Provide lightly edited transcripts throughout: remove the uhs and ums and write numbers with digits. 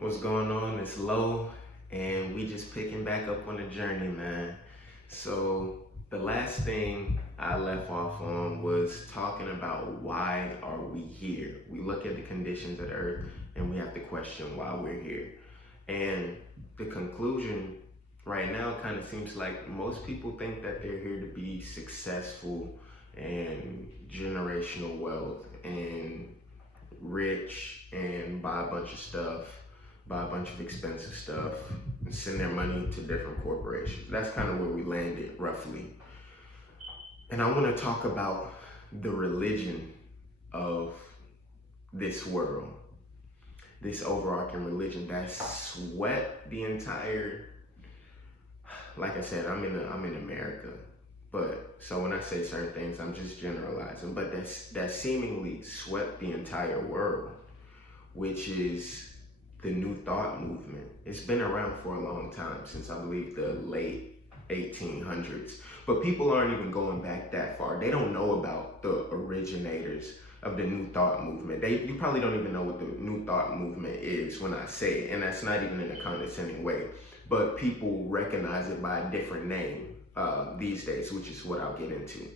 What's going on? It's Low, and we just picking back up on the journey, man. So the last thing I left off on was talking about why are we here? We look at the conditions of the earth and we have to question why we're here. And the conclusion right now kind of seems like most people think that they're here to be successful and generational wealth and rich and buy a bunch of stuff, buy a bunch of expensive stuff, and send their money to different corporations. That's kind of where we landed, roughly. And I want to talk about the religion of this world, this overarching religion that swept the entire. Like I said, I'm in America, but so when I say certain things, I'm just generalizing. But that seemingly swept the entire world, which is the New Thought movement. It's been around for a long time, since I believe the late 1800s. But people aren't even going back that far. They don't know about the originators of the New Thought movement. You probably don't even know what the New Thought movement is when I say it, and that's not even in a condescending way. But people recognize it by a different name these days, which is what I'll get into.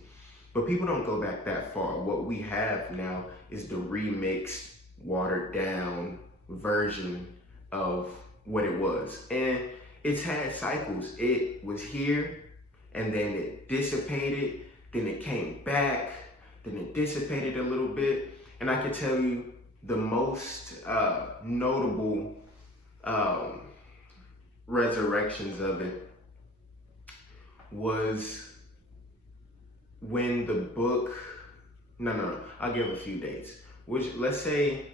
But people don't go back that far. What we have now is the remixed, watered down version of what it was. And it's had cycles. It was here, and then it dissipated, then it came back, then it dissipated a little bit. And I can tell you the most notable resurrections of it was when the book, no, I'll give a few dates. Which, let's say,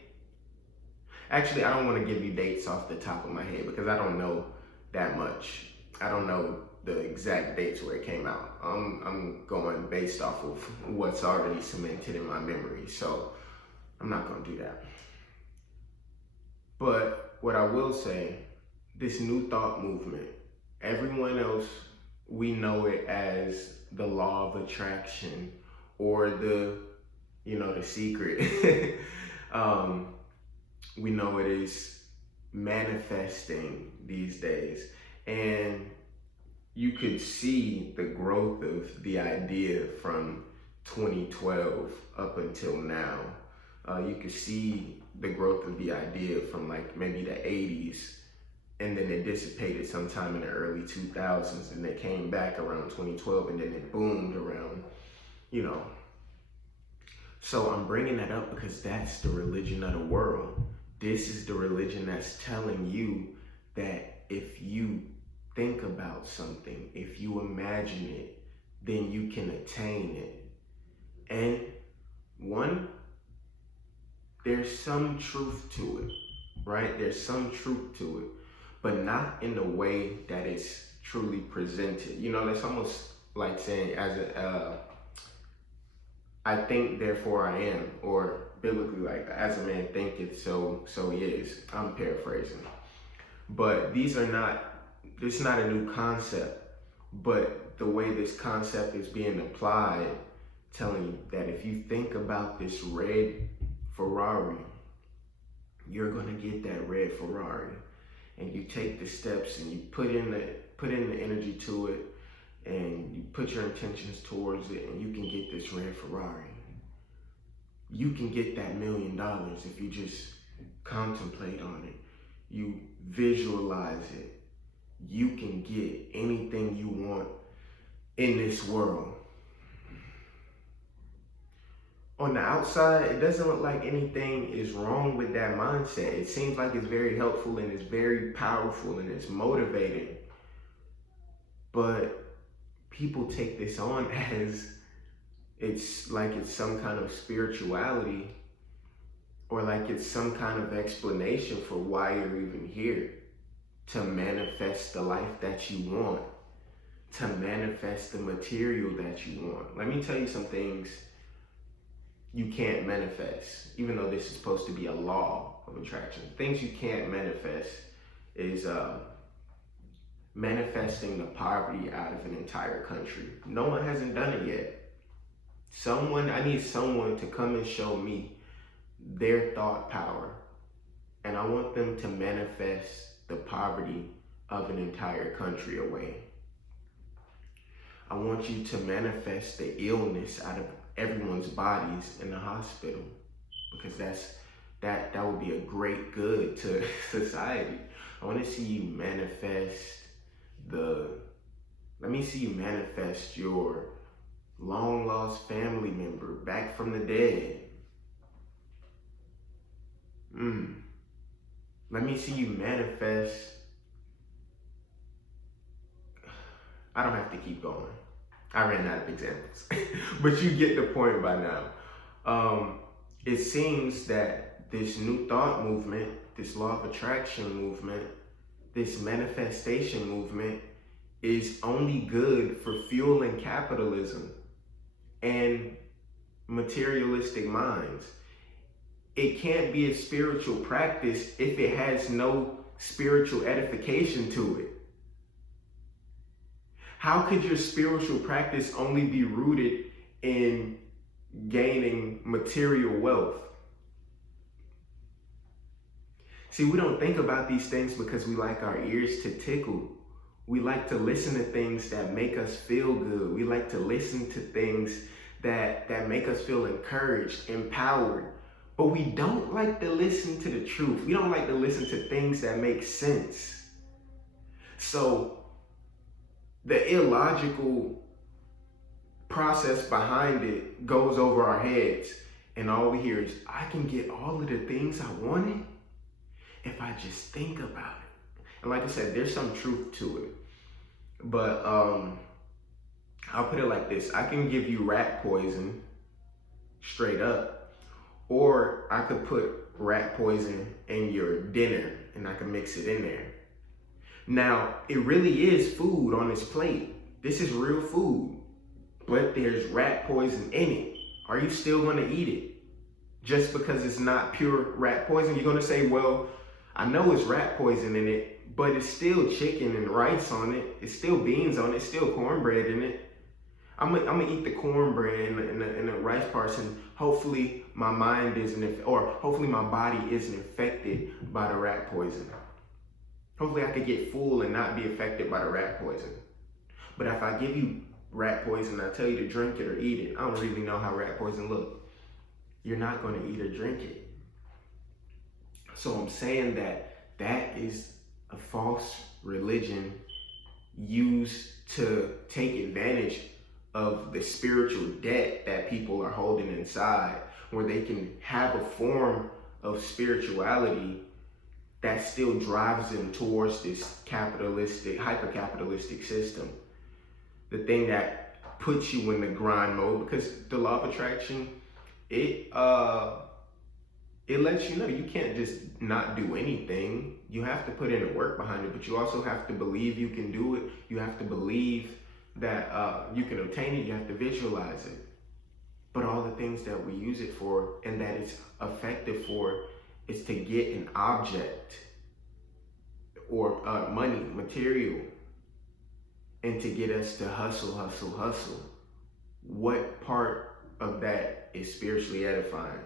actually, I don't want to give you dates off the top of my head because I don't know that much. I don't know the exact dates where it came out. I'm going based off of what's already cemented in my memory, so I'm not going to do that. But what I will say, this New Thought movement, everyone else, we know it as the law of attraction or the secret. We know it is manifesting these days. And you could see the growth of the idea from 2012 up until now. You could see the growth of the idea from like maybe the 80s, and then it dissipated sometime in the early 2000s, and it came back around 2012, and then it boomed around, So I'm bringing that up because that's the religion of the world. This is the religion that's telling you that if you think about something, if you imagine it, then you can attain it. And one, there's some truth to it, right? There's some truth to it, but not in the way that it's truly presented. That's almost like saying I think, therefore I am, or biblically, like, as a man thinketh, so he is. I'm paraphrasing. But this is not a new concept, but the way this concept is being applied, telling you that if you think about this red Ferrari, you're gonna get that red Ferrari. And you take the steps and you put in the energy to it, and you put your intentions towards it, and you can get this red Ferrari. You can get that $1 million if you just contemplate on it. You visualize it. You can get anything you want in this world. On the outside, it doesn't look like anything is wrong with that mindset. It seems like it's very helpful and it's very powerful and it's motivating. But people take this on as it's some kind of spirituality, or like it's some kind of explanation for why you're even here, to manifest the life that you want, to manifest the material that you want. Let me tell you some things you can't manifest, even though this is supposed to be a law of attraction. Things you can't manifest is manifesting the poverty out of an entire country. No one hasn't done it yet. I need someone to come and show me their thought power and I want them to manifest the poverty of an entire country away. I want you to manifest the illness out of everyone's bodies in the hospital, because that would be a great good to society. I want to see you manifest let me see you manifest your long lost family member back from the dead. Let me see you manifest. I don't have to keep going. I ran out of examples, but you get the point by now. It seems that this new thought movement, this law of attraction movement, this manifestation movement is only good for fueling capitalism and materialistic minds. It can't be a spiritual practice if it has no spiritual edification to it. How could your spiritual practice only be rooted in gaining material wealth? See, we don't think about these things because we like our ears to tickle. We like to listen to things that make us feel good. We like to listen to things that make us feel encouraged, empowered. But we don't like to listen to the truth. We don't like to listen to things that make sense. So the illogical process behind it goes over our heads, and all we hear is, I can get all of the things I wanted if I just think about it. And like I said, there's some truth to it. But I'll put it like this. I can give you rat poison straight up, or I could put rat poison in your dinner and I can mix it in there. Now, it really is food on this plate. This is real food, but there's rat poison in it. Are you still gonna eat it? Just because it's not pure rat poison? You're gonna say, well, I know it's rat poison in it, but it's still chicken and rice on it. It's still beans on it. It's still cornbread in it. I'm gonna eat the cornbread and the rice parts, and hopefully my mind isn't, or hopefully my body isn't affected by the rat poison. Hopefully I could get full and not be affected by the rat poison. But if I give you rat poison and I tell you to drink it or eat it, I don't really know how rat poison looks. You're not gonna eat or drink it. So I'm saying that is a false religion used to take advantage of the spiritual debt that people are holding inside, where they can have a form of spirituality that still drives them towards this capitalistic, hyper-capitalistic system. The thing that puts you in the grind mode, because the law of attraction, it lets you know you can't just not do anything. You have to put in the work behind it, but you also have to believe you can do it. You have to believe that you can obtain it. You have to visualize it. But all the things that we use it for and that it's effective for is to get an object or money, material, and to get us to hustle, hustle, hustle. What part of that is spiritually edifying?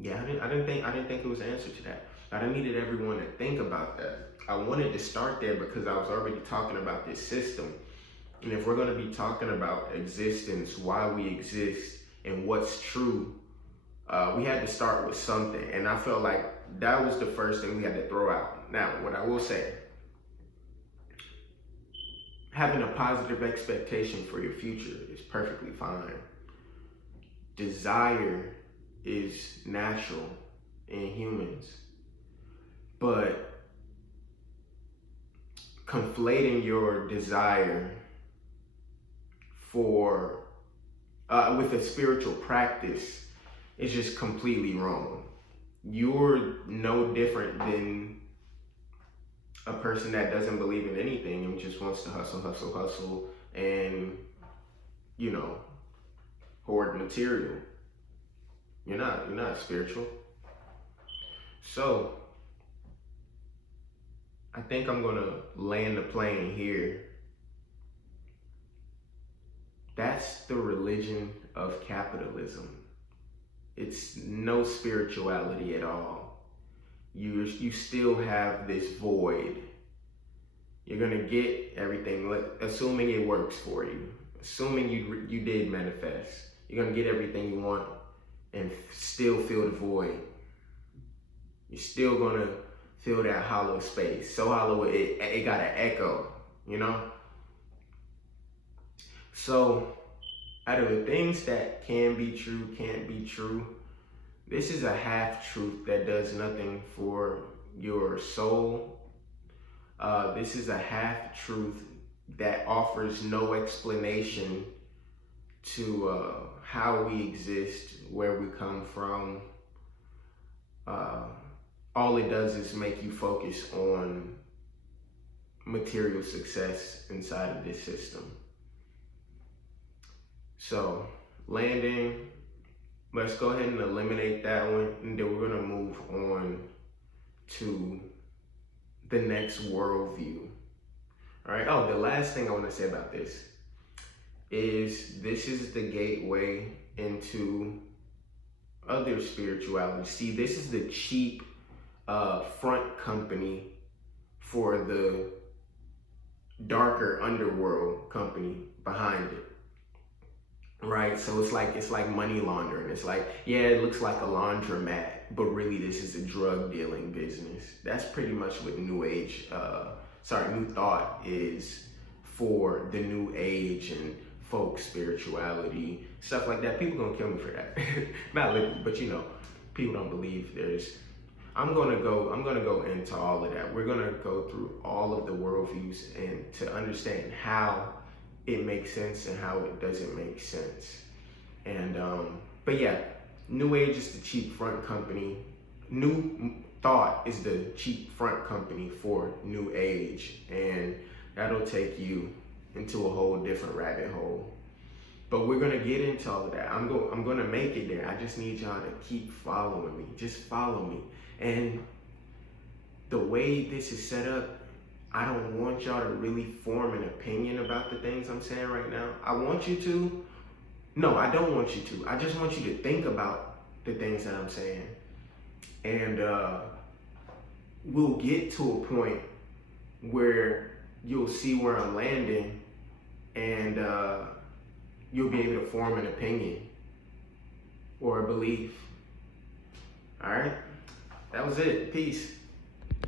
Yeah, I didn't think it was an answer to that. I needed everyone to think about that. I wanted to start there because I was already talking about this system. And if we're going to be talking about existence, why we exist, and what's true, we had to start with something. And I felt like that was the first thing we had to throw out. Now, what I will say, having a positive expectation for your future is perfectly fine. Desire is natural in humans, but conflating your desire for with a spiritual practice is just completely wrong. You're no different than a person that doesn't believe in anything and just wants to hustle, hustle, hustle, and hoard material. You're not spiritual. So I think I'm gonna land the plane here. That's the religion of capitalism. It's no spirituality at all. You still have this void. You're gonna get everything, assuming it works for you, assuming you did manifest. You're gonna get everything you want and still feel the void. You're still gonna feel that hollow space, so hollow it got an echo, you know. So, out of the things that can be true, can't be true, this is a half truth that does nothing for your soul. This is a half truth that offers no explanation to how we exist, where we come from. All it does is make you focus on material success inside of this system. So, landing, let's go ahead and eliminate that one, and then we're gonna move on to the next worldview. All right. Oh, the last thing I want to say about this is the gateway into other spirituality. See, this is the cheap front company for the darker underworld company behind it. Right, so it's like money laundering. It's like, yeah, it looks like a laundromat, but really this is a drug dealing business. That's pretty much what New Thought is for the New Age and folk spirituality, stuff like that. People gonna kill me for that. Not literally, but you know, people don't believe there's. I'm gonna go into all of that. We're gonna go through all of the worldviews and to understand how it makes sense and how it doesn't make sense. And but yeah, New Age is the cheap front company. New Thought is the cheap front company for New Age, and that'll take you into a whole different rabbit hole. But we're gonna get into all of that. I'm gonna make it there. I just need y'all to keep following me. Just follow me. And the way this is set up, I don't want y'all to really form an opinion about the things I'm saying right now. I want you to. No, I don't want you to. I just want you to think about the things that I'm saying. And we'll get to a point where you'll see where I'm landing, and you'll be able to form an opinion or a belief. All right? That was it. Peace.